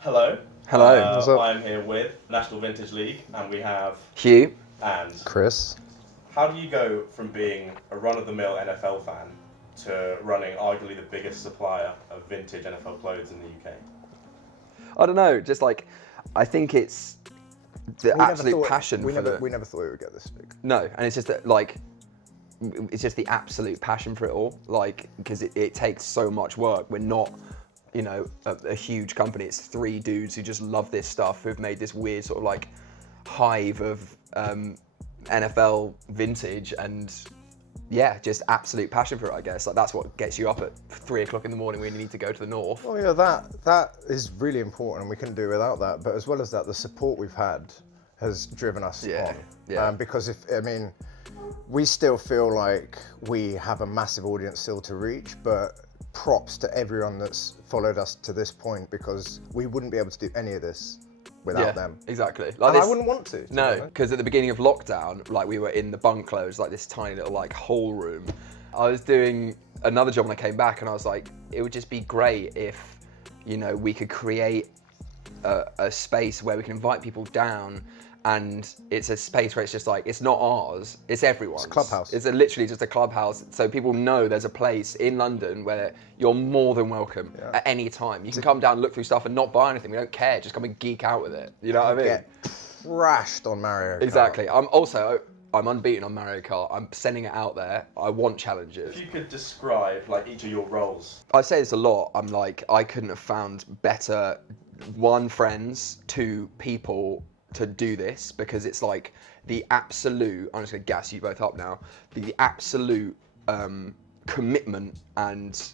Hello. Hello. What's up? I'm here with National Vintage League, and we have Hugh. and Chris. how do you go from being a run-of-the-mill NFL fan to running arguably the biggest supplier of vintage NFL clothes in the UK? I don't know, just like, I think it's the absolute passion we for never, the... We never thought it would get this big. No, and it's just that, like, it's just the absolute passion for it all, like, because it takes so much work. We're not, you know, a huge company. It's three dudes who just love this stuff, who've made this weird sort of like hive of NFL vintage, and yeah, just absolute passion for it, I guess. Like, that's what gets you up at 3 o'clock in the morning when you need to go to the north. Oh yeah, that is really important, and we couldn't do without that. But as well as that, the support we've had has driven us on. Yeah. Because we still feel like we have a massive audience still to reach, but props to everyone that's followed us to this point, because we wouldn't be able to do any of this without them. Exactly. And I wouldn't want to. No, because at the beginning of lockdown, like, we were in the bunk clothes, like this tiny little like hole room. I was doing another job when I came back, and I was like, it would just be great if, you know, we could create a space where we can invite people down, and it's a space where it's just like, it's not ours, it's everyone's. It's a clubhouse. It's literally just a clubhouse, so people know there's a place in London where you're more than welcome at any time. You can come down, look through stuff, and not buy anything. We don't care. Just come and geek out with it. You know what I mean? Get trashed on Mario Kart. Exactly. I'm unbeaten on Mario Kart. I'm sending it out there. I want challenges. If you could describe like each of your roles. I say this a lot. I'm like, I couldn't have found better, one, friends, two, people to do this, because it's like the absolute, I'm just gonna gas you both up now, the absolute commitment and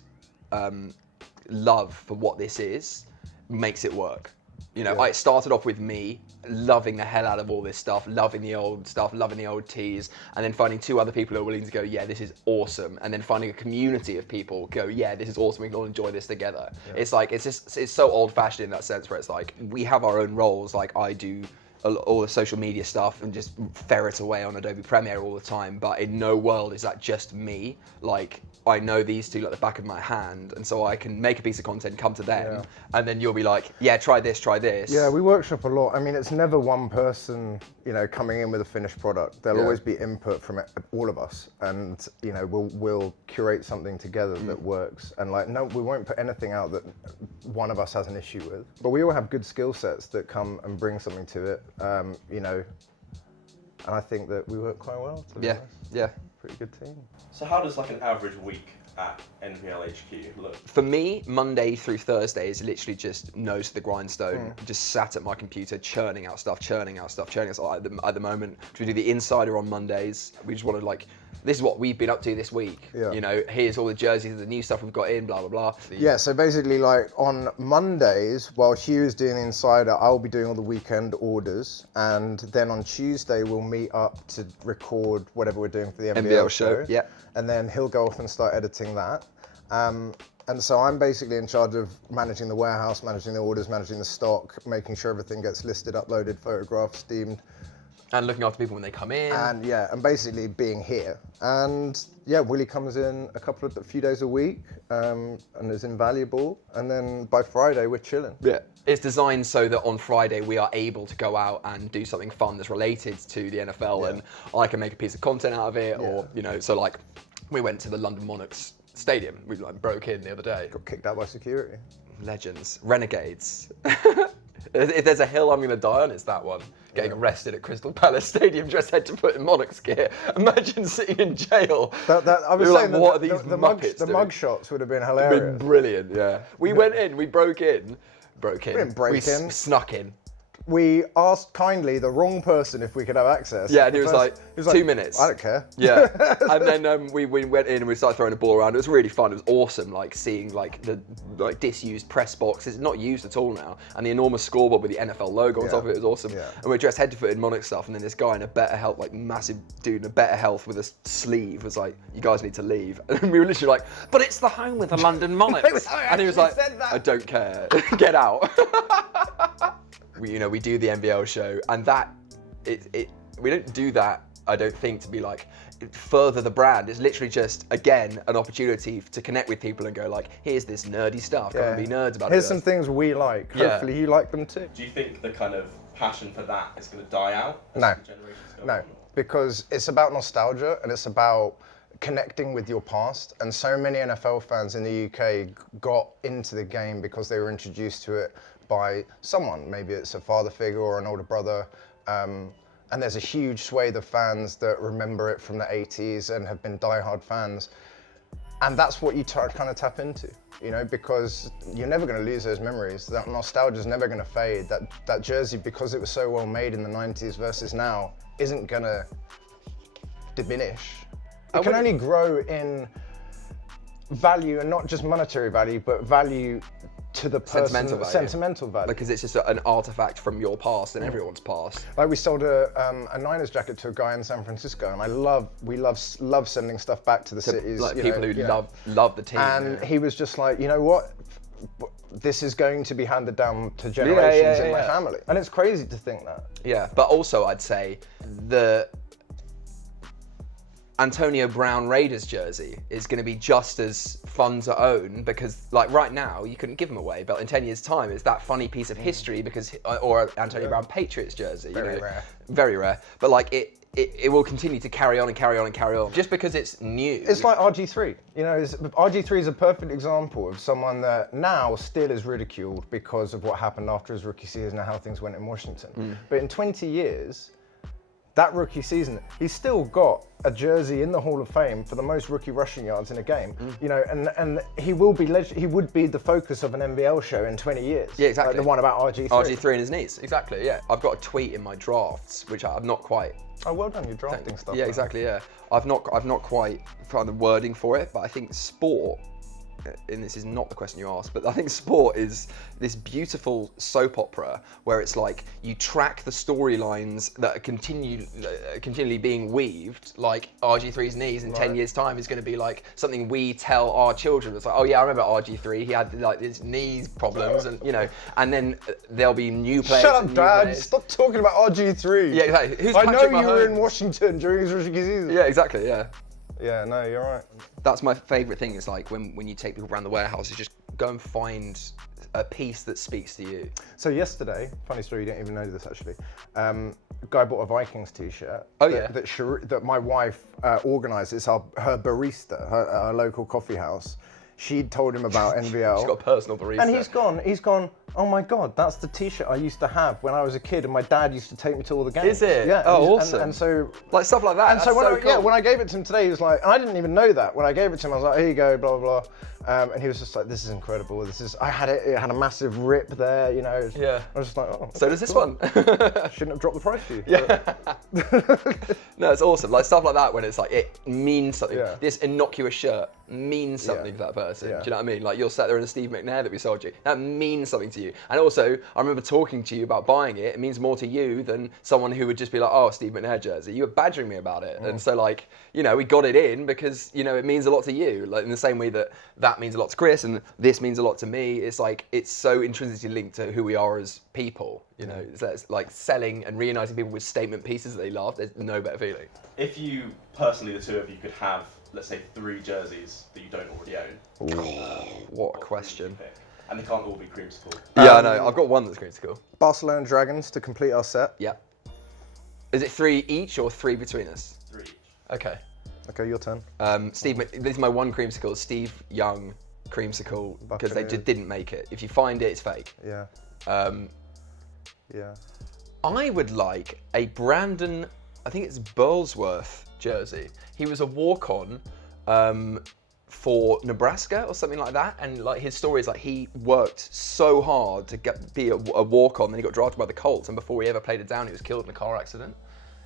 love for what this is makes it work. You know, it started off with me loving the hell out of all this stuff, loving the old stuff, loving the old tees, and then finding two other people who are willing to go, yeah, this is awesome, and then finding a community of people go, yeah, this is awesome, we can all enjoy this together. It's like, it's so old-fashioned in that sense, where it's like, we have our own roles. Like, I do all the social media stuff and just ferret away on Adobe Premiere all the time, but in no world is that just me. Like, I know these two like the back of my hand, and so I can make a piece of content, come to them, and then you'll be like, yeah, try this, try this. Yeah, we workshop a lot. I mean, it's never one person, you know, coming in with a finished product. There'll always be input from all of us, and, you know, we'll curate something together that works. And like, no, we won't put anything out that one of us has an issue with. But we all have good skill sets that come and bring something to it, you know, and I think that we work quite well. To be honest. Yeah. Pretty good team. So how does like an average week at NVL HQ look? For me, Monday through Thursday is literally just nose to the grindstone, just sat at my computer churning out stuff. At the moment, we do the Insider on Mondays. We just want to like, this is what we've been up to this week. Yeah. You know, here's all the jerseys, the new stuff we've got in, blah, blah, blah. Yeah, so basically, like, on Mondays, while Hugh is doing Insider, I'll be doing all the weekend orders, and then on Tuesday we'll meet up to record whatever we're doing for the NBL show. Yeah. And then he'll go off and start editing that. And so I'm basically in charge of managing the warehouse, managing the orders, managing the stock, making sure everything gets listed, uploaded, photographed, steamed. And looking after people when they come in. And yeah, and basically being here. And yeah, Willie comes in a few days a week, and is invaluable. And then by Friday, we're chilling. Yeah. It's designed so that on Friday we are able to go out and do something fun that's related to the NFL, and I can make a piece of content out of it, or, you know, so like, we went to the London Monarchs Stadium. We like broke in the other day. Got kicked out by security. Legends. Renegades. If there's a hill I'm going to die on, it's that one. Getting arrested at Crystal Palace Stadium dressed head to foot in Monarchs gear. Imagine sitting in jail. I was saying like, what are these muppets the doing? mug shots would have been It'd hilarious. been brilliant, yeah. We went in, we broke in. We didn't break in. Snuck in. We asked kindly the wrong person if we could have access. Yeah, and he was like, 2 minutes. I don't care. Yeah, and then we went in and we started throwing a ball around. It was really fun. It was awesome, like seeing like the disused press box. It's not used at all now, and the enormous scoreboard with the NFL logo on top of it was awesome. Yeah. And we're dressed head to foot in Monarch stuff, and then this guy in a better health, like massive dude in a better health with a sleeve was like, "You guys need to leave." And we were literally like, "But it's the home with the London Monarchs." And he was like, "I don't care. Get out." We do the NBL show, and we don't do that I don't think, to be like further the brand. It's literally just, again, an opportunity to connect with people and go like, here's this nerdy stuff. Come and be nerds about it. Here's some things we like. Hopefully you like them too. Do you think the kind of passion for that is going to die out as No. the generations go No, on? because it's about nostalgia and it's about connecting with your past. And so many NFL fans in the UK got into the game because they were introduced to it by someone. Maybe it's a father figure or an older brother. And there's a huge swathe of fans that remember it from the 80s and have been diehard fans. And that's what you kind of tap into, you know, because you're never going to lose those memories. That nostalgia is never going to fade. That jersey, because it was so well made in the 90s versus now, isn't going to diminish. It can only grow in value, and not just monetary value, but value to the person. Sentimental value. Because it's just an artifact from your past and everyone's past. Like we sold a Niners jacket to a guy in San Francisco, and we love sending stuff back to the cities. Like people who love the team. And he was just like, you know what? This is going to be handed down to generations in my family. And it's crazy to think that. Yeah, but also I'd say the Antonio Brown Raiders jersey is going to be just as fun to own, because like right now you couldn't give them away, but in 10 years time it's that funny piece of history, because or Antonio Brown Patriots jersey, Very rare. Very rare, but like it will continue to carry on and carry on and carry on just because it's new. It's like RG3, you know, RG3 is a perfect example of someone that now still is ridiculed because of what happened after his rookie season and how things went in Washington. But in 20 years, that rookie season, he's still got a jersey in the Hall of Fame for the most rookie rushing yards in a game. You know, and he would be the focus of an NBL show in 20 years. Yeah, exactly. Like the one about RG3. RG3 and his knees, exactly. Yeah, I've got a tweet in my drafts which I'm not quite. Oh, well done, you're drafting stuff. Yeah, exactly. Yeah, I've not quite found the wording for it, but I think sport. And this is not the question you asked, but I think sport is this beautiful soap opera where it's like you track the storylines that are continually being weaved. Like RG3's knees in 10 years' time is going to be like something we tell our children. It's like, oh yeah, I remember RG3. He had like his knees problems, and you know, and then there'll be new players. Shut up, Dad! Stop talking about RG3. Yeah, exactly. I know you were in Washington during his rookie season. Yeah, exactly. Yeah. Yeah, no, you're right. That's my favourite thing, is like when you take people around the warehouse, you just go and find a piece that speaks to you. So yesterday, funny story, you don't even know this actually, a guy bought a Vikings t-shirt that my wife organised. It's her barista, her local coffee house. She'd told him about NVL. She's got a personal barista. And he's gone, oh my God, that's the t-shirt I used to have when I was a kid and my dad used to take me to all the games. Is it? Yeah. Oh, awesome. And so... Like stuff like that. And so when I gave it to him today, he was like, and I didn't even know that. When I gave it to him, I was like, here you go, blah, blah, blah. And he was just like, this is incredible. I had it had a massive rip there, you know. Yeah. I was just like, oh. So does this one. Shouldn't have dropped the price for you. Yeah. No, it's awesome. Like stuff like that when it's like, it means something. Yeah. This innocuous shirt means something to that person. Yeah. Do you know what I mean? Like you're sat there in a Steve McNair that we sold you. That means something to you. And also, I remember talking to you about buying it. It means more to you than someone who would just be like, oh, Steve McNair jersey. You were badgering me about it. And so like, you know, we got it in because, you know, it means a lot to you. Like in the same way that means a lot to Chris and this means a lot to me. It's like, it's so intrinsically linked to who we are as people. You know, it's like selling and reuniting people with statement pieces that they love. There's no better feeling. If you, personally, the two of you could have, let's say, 3 jerseys that you don't already own. What a question. And they can't all be creamsicle. Yeah, I know. I've got one that's creamsicle. Barcelona Dragons to complete our set. Yeah. Is it 3 each or 3 between us? 3 each. Okay. Okay, your turn. Steve, this is my one creamsicle, Steve Young creamsicle, because they just didn't make it. If you find it, it's fake. Yeah. Yeah. I would like a Brandon, I think it's Burlsworth jersey. He was a walk-on for Nebraska or something like that, and like his story is like he worked so hard to be a walk-on, then he got drafted by the Colts, and before he ever played it down, he was killed in a car accident.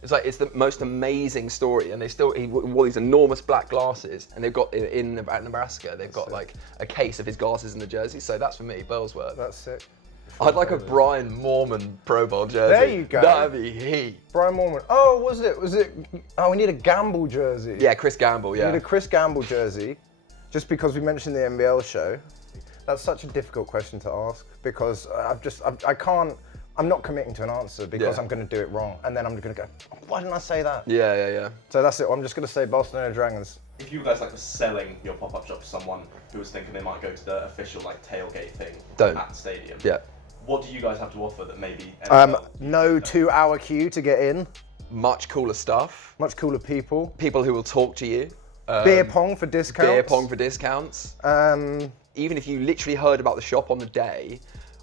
It's like, it's the most amazing story, and he wore these enormous black glasses, and they've got in Nebraska, they've got like a case of his glasses in the jersey, so that's for me, Burlsworth. That's sick. I'd like a Brian Mormon Pro Bowl jersey. There you go. That'd be heat. Brian Mormon. Oh, was it? Oh, we need a Gamble jersey. Yeah, Chris Gamble, yeah. We need a Chris Gamble jersey, just because we mentioned the NBL show. That's such a difficult question to ask, because I I'm not committing to an answer because Yeah. I'm going to do it wrong, and then I'm going to go, why didn't I say that? Yeah. So that's it. I'm just going to say Barcelona Dragons. If you guys like were selling your pop-up shop to someone who was thinking they might go to the official like tailgate thing at the stadium, Yeah. what do you guys have to offer that maybe NFL No 2-hour queue to get in. Much cooler stuff. Much cooler people. People who will talk to you. Beer pong for discounts. Beer pong for discounts. Even if you literally heard about the shop on the day,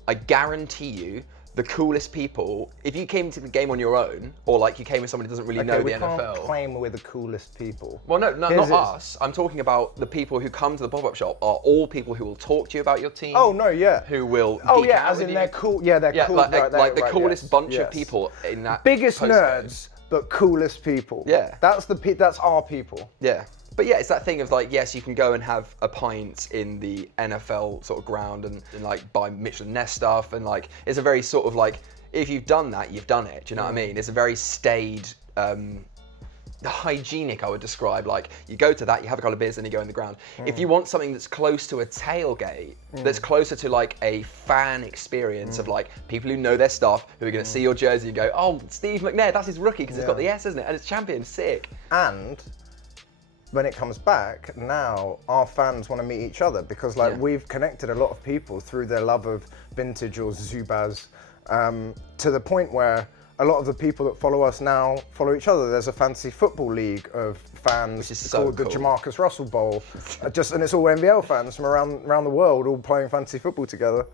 I guarantee you the coolest people, if you came to the game on your own, or like you came with someone who doesn't really know the we NFL. can't claim we're the coolest people. Well, no, not Here's us. I'm talking about the people who come to the pop-up shop are all people who will talk to you about your team. Oh no, yeah. Who will Oh geek yeah, out as with in you. they're cool. Yeah, they're cool. Like, right, like the right, coolest yes, bunch of yes. people in that Biggest postcode. nerds, but coolest people. Yeah. That's our people. Yeah. But yeah, it's that thing of like, yes, you can go and have a pint in the NFL sort of ground and like buy Mitchell & Ness stuff, and like it's a very sort of like, if you've done that, you've done it. Do you know what I mean? It's a very staid, hygienic, I would describe. Like you go to that, you have a couple of beers, then you go in the ground. If you want something that's close to a tailgate, that's closer to like a fan experience of like people who know their stuff, who are going to see your jersey and go, oh, Steve McNair, that's his rookie because it's got the S, isn't it? And it's champion, sick. And when it comes back, now our fans want to meet each other because like we've connected a lot of people through their love of vintage or Zubaz, to the point where a lot of the people that follow us now follow each other. There's a fantasy football league of fans Which is so called the cool. Jamarcus Russell Bowl, and it's all NBL fans from around the world all playing fantasy football together.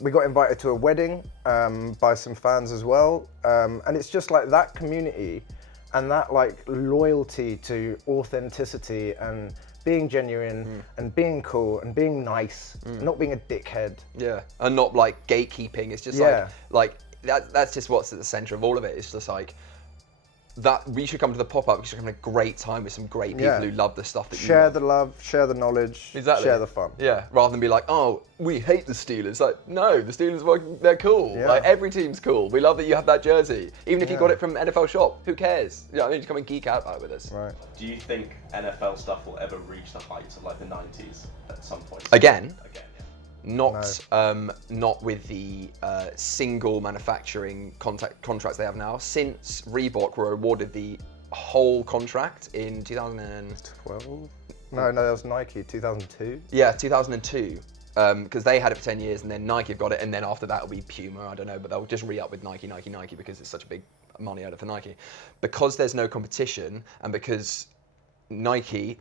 We got invited to a wedding by some fans as well, and it's just like that community and that like loyalty to authenticity and being genuine and being cool and being nice, not being a dickhead. Yeah, and not like gatekeeping. It's just like that's just what's at the center of all of it. It's just like that we should come to the pop-up. We should have a great time with some great people who love the stuff that you Share love. the love, share the knowledge, share the fun. Yeah, rather than be like, oh, we hate the Steelers. Like, no, the Steelers, they're cool. Yeah. Like, every team's cool. We love that you have that jersey. Even if you got it from NFL shop, who cares? You know what I mean? Just come and geek out about it with us. Right. Do you think NFL stuff will ever reach the heights of like the 90s at some point? Again, yeah. Not with the single manufacturing contracts they have now. Since Reebok were awarded the whole contract in 2012? No, that was Nike, 2002. Yeah, 2002. Because they had it for 10 years and then Nike have got it, and then after that it'll be Puma, I don't know, but they'll just re-up with Nike because it's such a big money out for Nike. Because there's no competition, and because Nike,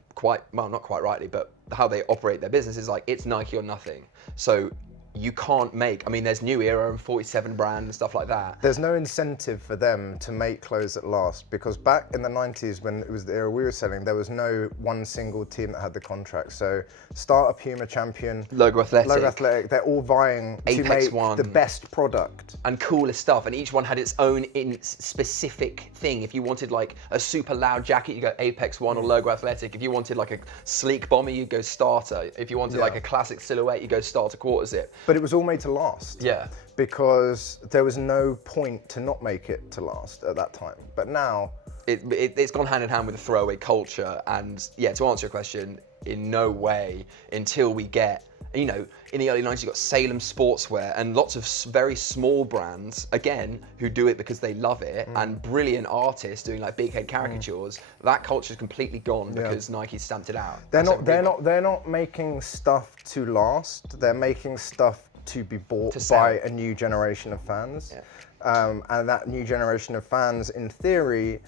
not quite rightly, but how they operate their business is like, it's Nike or nothing. So you can't make, I mean, there's New Era and 47 brand and stuff like that. There's no incentive for them to make clothes that last, because back in the 90s when it was the era we were selling, there was no one single team that had the contract. So Starter, Puma, Champion, Logo Athletic, they're all vying to Apex make One. the best product. And coolest stuff, and each one had its own specific thing. If you wanted like a super loud jacket, you go Apex One or Logo Athletic. If you wanted like a sleek bomber, you go Starter. If you wanted like a classic silhouette, you go Starter Quarter Zip. But it was all made to last. Yeah. Because there was no point to not make it to last at that time. But now, it's gone hand in hand with the throwaway culture. And yeah, to answer your question, in no way until we get, you know, in the early 90s, you got Salem Sportswear and lots of very small brands, again, who do it because they love it, and brilliant artists doing like big head caricatures. That culture's completely gone because Nike stamped it out. they're not making stuff to last. They're making stuff to be bought by a new generation of fans. Yeah. And that new generation of fans, in theory,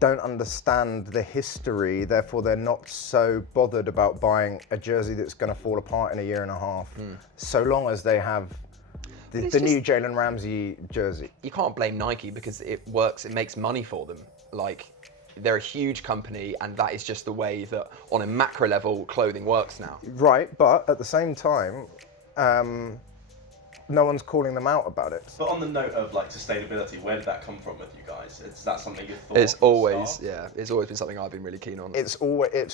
don't understand the history, therefore they're not so bothered about buying a jersey that's going to fall apart in a year and a half, so long as they have the new Jalen Ramsey jersey. You can't blame Nike because it works, it makes money for them. Like, they're a huge company, and that is just the way that, on a macro level, clothing works now. Right, but at the same time, no one's calling them out about it. But on the note of like sustainability, where did that come from with you guys? Is that something you thought? It's always been something I've been really keen on. It's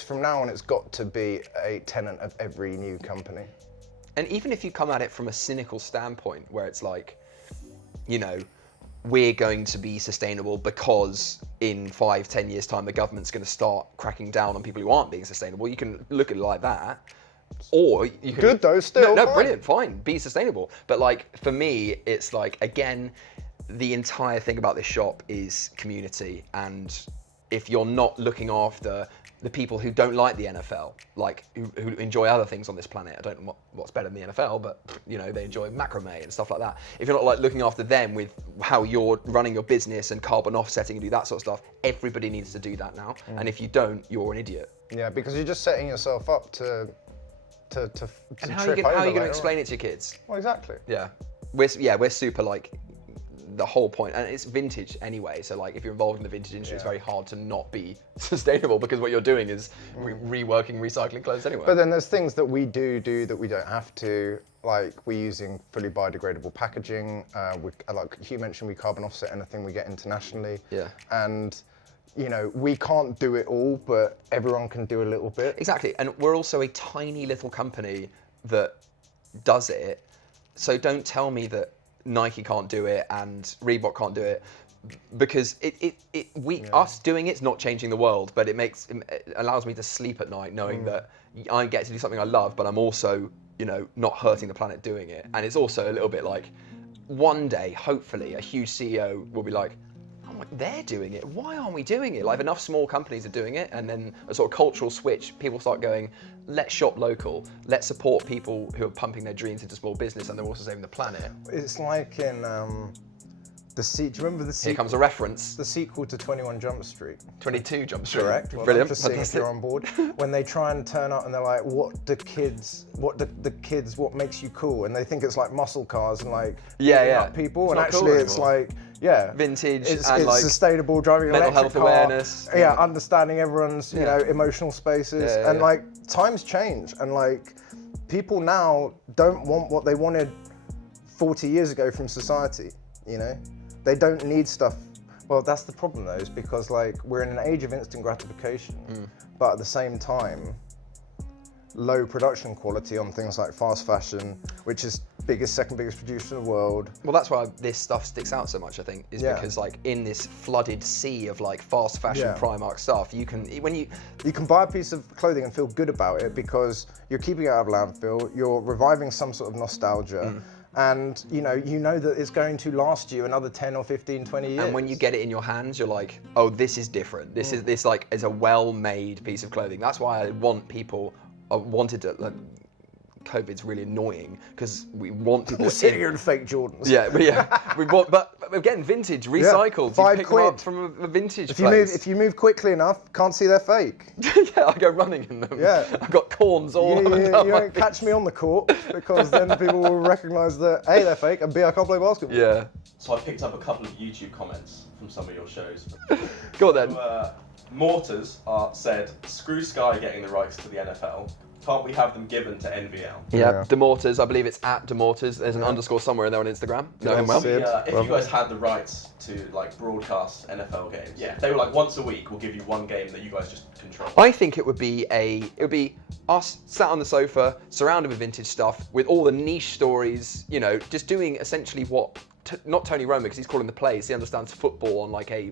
from now on, it's got to be a tenet of every new company. And even if you come at it from a cynical standpoint, where it's like, you know, we're going to be sustainable because in 5-10 years time the government's going to start cracking down on people who aren't being sustainable, you can look at it like that. Or you can Good though, still. no, fine. brilliant, fine, be sustainable. But like for me, it's like again, the entire thing about this shop is community, and if you're not looking after the people who don't like the NFL, like who enjoy other things on this planet, I don't know what's better than the NFL, but you know they enjoy macrame and stuff like that. If you're not like looking after them with how you're running your business and carbon offsetting and do that sort of stuff, everybody needs to do that now. And if you don't, you're an idiot. Yeah, because you're just setting yourself up to And how are you going to explain it to your kids? Well, exactly. Yeah, we're super like the whole point, and it's vintage anyway. So like, if you're involved in the vintage industry, it's very hard to not be sustainable because what you're doing is reworking, recycling clothes anyway. But then there's things that we do that we don't have to. Like we're using fully biodegradable packaging. Like Hugh mentioned, we carbon offset anything we get internationally. Yeah. And you know, we can't do it all, but everyone can do a little bit. Exactly, and we're also a tiny little company that does it. So don't tell me that Nike can't do it and Reebok can't do it, because us doing it's not changing the world, but it allows me to sleep at night knowing that I get to do something I love, but I'm also, you know, not hurting the planet doing it. And it's also a little bit like, one day, hopefully, a huge CEO will be like, oh, they're doing it, why aren't we doing it? Like, if enough small companies are doing it, and then a sort of cultural switch, people start going, let's shop local, let's support people who are pumping their dreams into small business and they're also saving the planet. It's like in do you remember the sequel? Here comes a reference. The sequel to 21 Jump Street. 22 Jump Street. Correct. Well, Brilliant. Just seeing if you're on board. When they try and turn up and they're like, what makes you cool? And they think it's like muscle cars and like up people. And actually it's like, vintage it's and like sustainable, driving mental electric health car, awareness. understanding everyone's you know emotional spaces, and like times change, and like people now don't want what they wanted 40 years ago from society. You know, they don't need stuff. Well, that's the problem though, is because like we're in an age of instant gratification, but at the same time, low production quality on things like fast fashion, which is second biggest producer in the world. Well, that's why this stuff sticks out so much, I think, is because like in this flooded sea of like fast fashion Primark stuff, you can buy a piece of clothing and feel good about it because you're keeping it out of landfill, you're reviving some sort of nostalgia. And you know that it's going to last you another 10 or 15, 20 years. And when you get it in your hands, you're like, oh, this is different. This is like a well-made piece of clothing. That's why I wanted to. COVID's really annoying because we want people sitting here in fake Jordans. We want, but again, vintage, recycled. £5 you pick them up from a vintage place. If you move quickly enough, can't see they're fake. I go running in them. Yeah, I've got corns all over. You won't catch me on the court because then people will recognise that A, they're fake, and B, I can't play basketball. Yeah. So I picked up a couple of YouTube comments from some of your shows. Go on then. So, Mortars said, screw Sky getting the rights to the NFL. Can't we have them given to NVL? Yeah, Demortars. I believe it's at Demortars. There's an underscore somewhere in there on Instagram. Know him well. If you guys had the rights to like broadcast NFL games, they were like once a week, we'll give you one game that you guys just control. I think it would be us sat on the sofa, surrounded with vintage stuff, with all the niche stories. You know, just doing essentially what not Tony Romo, because he's calling the plays. He understands football on like a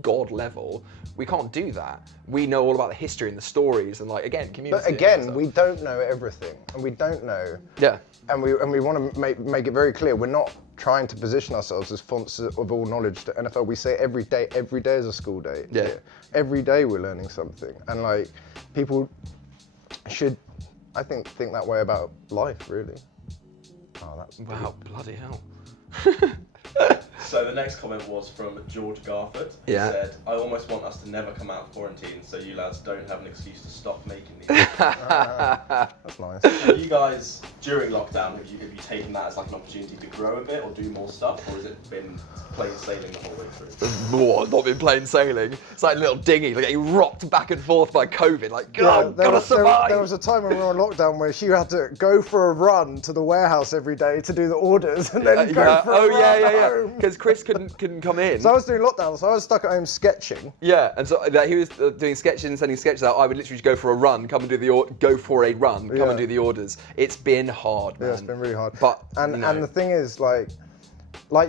god level. We can't do that. We know all about the history and the stories and like again community. But again, we don't know everything, and we don't know. Yeah. And we want to make it very clear we're not trying to position ourselves as fonts of all knowledge to NFL. We say every day is a school day. Yeah. Every day we're learning something, and like people should, I think that way about life really. Oh, that's wow, bloody hell. So the next comment was from George Garford. He said, I almost want us to never come out of quarantine so you lads don't have an excuse to stop making these. That's nice. Have you guys, during lockdown, have you taken that as like an opportunity to grow a bit or do more stuff, or has it been plain sailing the whole way through? What? Not been plain sailing. It's like a little dinghy, like getting rocked back and forth by COVID. Like, gotta survive. There was a time when we were on lockdown where Hugh had to go for a run to the warehouse every day to do the orders and then go for a run home. Because Chris couldn't come in. So I was doing lockdown, so I was stuck at home sketching. Yeah, and so he was doing sketches and sending sketches out. I would literally just go for a run, come and do and do the orders. It's been hard, man. Yeah, it's been really hard. But and the thing is, like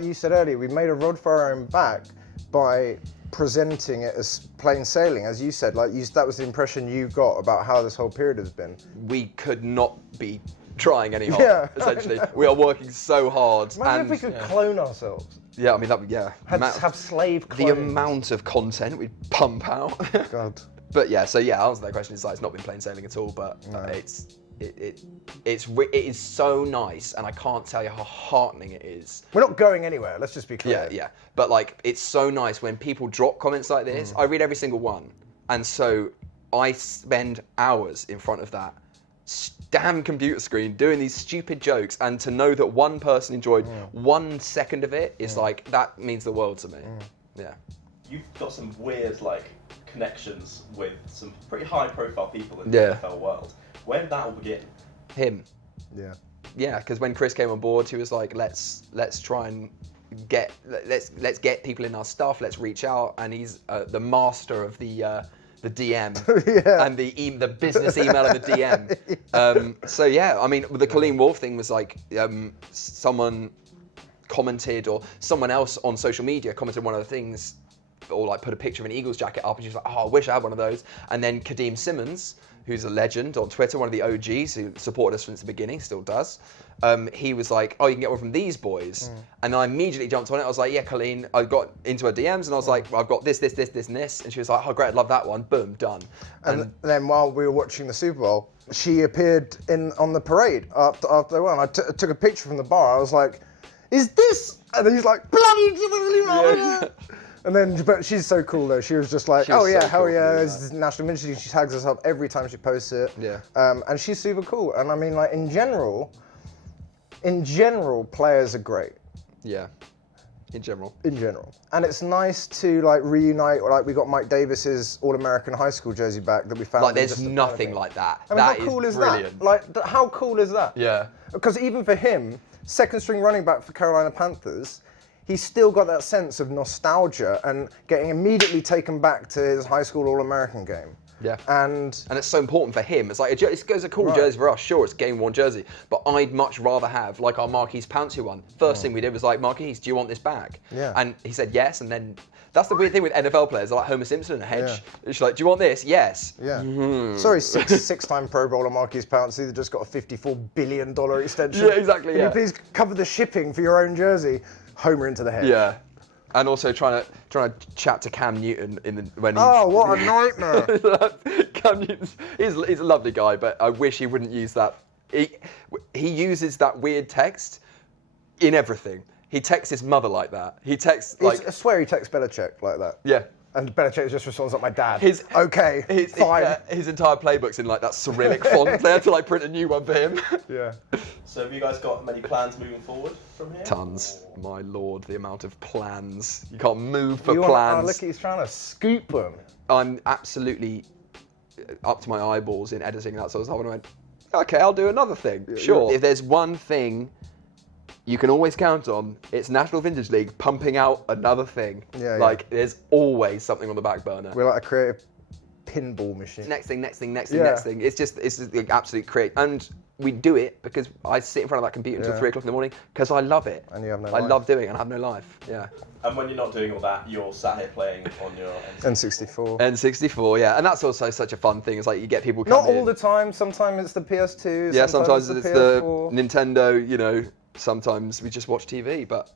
you said earlier, we made a rod for our own back by presenting it as plain sailing, as you said. Like that was the impression you got about how this whole period has been. We could not be trying any harder. Essentially, we are working so hard. Imagine if we could clone ourselves. Yeah, I mean that. Yeah, have slave clones. The amount of content we'd pump out. God. But yeah, so yeah, answer that question is like it's not been plain sailing at all, but it is so nice, and I can't tell you how heartening it is. We're not going anywhere. Let's just be clear. Yeah. But like, it's so nice when people drop comments like this. I read every single one, and so I spend hours in front of that damn computer screen doing these stupid jokes, and to know that one person enjoyed 1 second of it is like, that means the world to me. Yeah. You've got some weird like connections with some pretty high profile people in the NFL world. Where did that all begin? Him. Yeah. Yeah, because when Chris came on board, he was like, let's try and let's get people in our stuff. Let's reach out, and he's the master of the DM and the business email and the DM. So yeah, I mean, the Colleen Wolfe thing was like someone commented, or someone else on social media commented one of the things, or like put a picture of an Eagles jacket up, and she's like, oh, I wish I had one of those. And then Kadeem Simmons, who's a legend on Twitter, one of the OGs who supported us since the beginning, still does. He was like, oh, you can get one from these boys. And I immediately jumped on it. I was like, yeah, Colleen. I got into her DMs and I was like, well, I've got this, and this. And she was like, oh, great, I'd love that one. Boom, done. And then while we were watching the Super Bowl, she appeared on the parade after they won. I took a picture from the bar. I was like, is this? And he's like, bloody. And then, but she's so cool though. She was just like, oh yeah, hell yeah, it's National Vintage. She tags us up every time she posts it. Yeah. And she's super cool. And I mean, like in general, players are great. Yeah. In general. And it's nice to like reunite. Like we got Mike Davis's All-American High School jersey back that we found. Like there's nothing like that. I mean, that how cool is brilliant. that? Like how cool is that? Yeah. Because even for him, second string running back for Carolina Panthers, he's still got that sense of nostalgia and getting immediately taken back to his high school All-American game. Yeah. And it's so important for him. It's like, it's a cool jersey for us. Sure, it's a game-worn jersey, but I'd much rather have like our Marquise Pouncey one. First thing we did was like, Marquise, do you want this back? Yeah. And he said yes, and then that's the weird thing with NFL players, like Homer Simpson and Hedge. Yeah. It's like, do you want this? Yes. Yeah. Sorry, six-time Pro Bowler Marquise Pouncey that just got a $54 billion extension. Yeah, exactly. Can you please cover the shipping for your own jersey? Homer into the head. Yeah. And also trying to chat to Cam Newton when he's... Oh, what a nightmare! Cam Newton's he's a lovely guy, but I wish he wouldn't use that. He uses that weird text in everything. He texts his mother like that. He texts like... I swear he texts Belichick like that. Yeah. And Belichick just responds like my dad. His entire playbook's in like that Cyrillic font. They had to like print a new one for him. Yeah. So have you guys got many plans moving forward from here? Tons. My lord, the amount of plans. You can't move for plans. Look, he's trying to scoop them. I'm absolutely up to my eyeballs in editing that sort of stuff. And I went, okay, I'll do another thing. Sure. If there's one thing you can always count on, it's National Vintage League pumping out another thing. Like, there's always something on the back burner. We're like a creative pinball machine. Next thing. It's just the absolute create. And we do it because I sit in front of that computer until 3 o'clock in the morning because I love it. And you have no life. I love doing it and I have no life. Yeah. And when you're not doing all that, you're sat here playing on your N64. N64, yeah. And that's also such a fun thing. It's like you get people coming Not all the time. Sometimes it's the PS2. Yeah, sometimes it's the Nintendo, you know. Sometimes we just watch TV, but...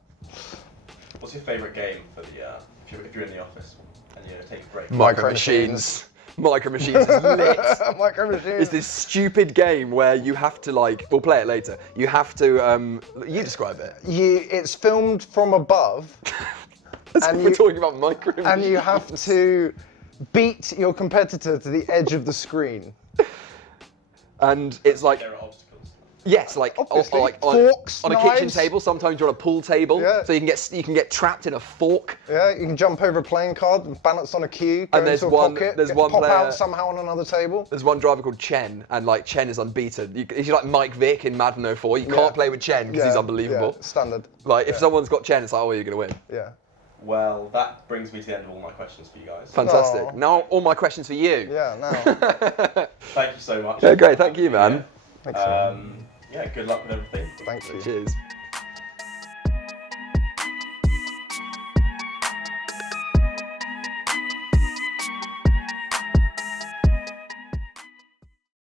What's your favourite game for the if you're in the office and you take a break? Micro Machines. Micro Machines is lit. Micro Machines. It's this stupid game where you have to like... We'll play it later. You have to... you describe it. It's filmed from above. And we're talking about Micro Machines. And you have to beat your competitor to the edge of the screen. And it's like... There are obstacles. Yes, like forks, on a kitchen table. Sometimes you're on a pool table, so you can get trapped in a fork. Yeah, you can jump over a playing card, balance on a cue, go into a pocket, pop out somehow on another table. There's one driver called Chen, and like Chen is unbeaten. He's like Mike Vick in Madden 04. You can't play with Chen because he's unbelievable. Yeah, standard. Like if someone's got Chen, it's like, oh, you're gonna win. Yeah. Well, that brings me to the end of all my questions for you guys. Fantastic. Oh. Now all my questions for you. Yeah. Now. Thank you so much. Yeah, great. Thank you, man. Thanks, man. Yeah, good luck with everything. Thank you. Cheers.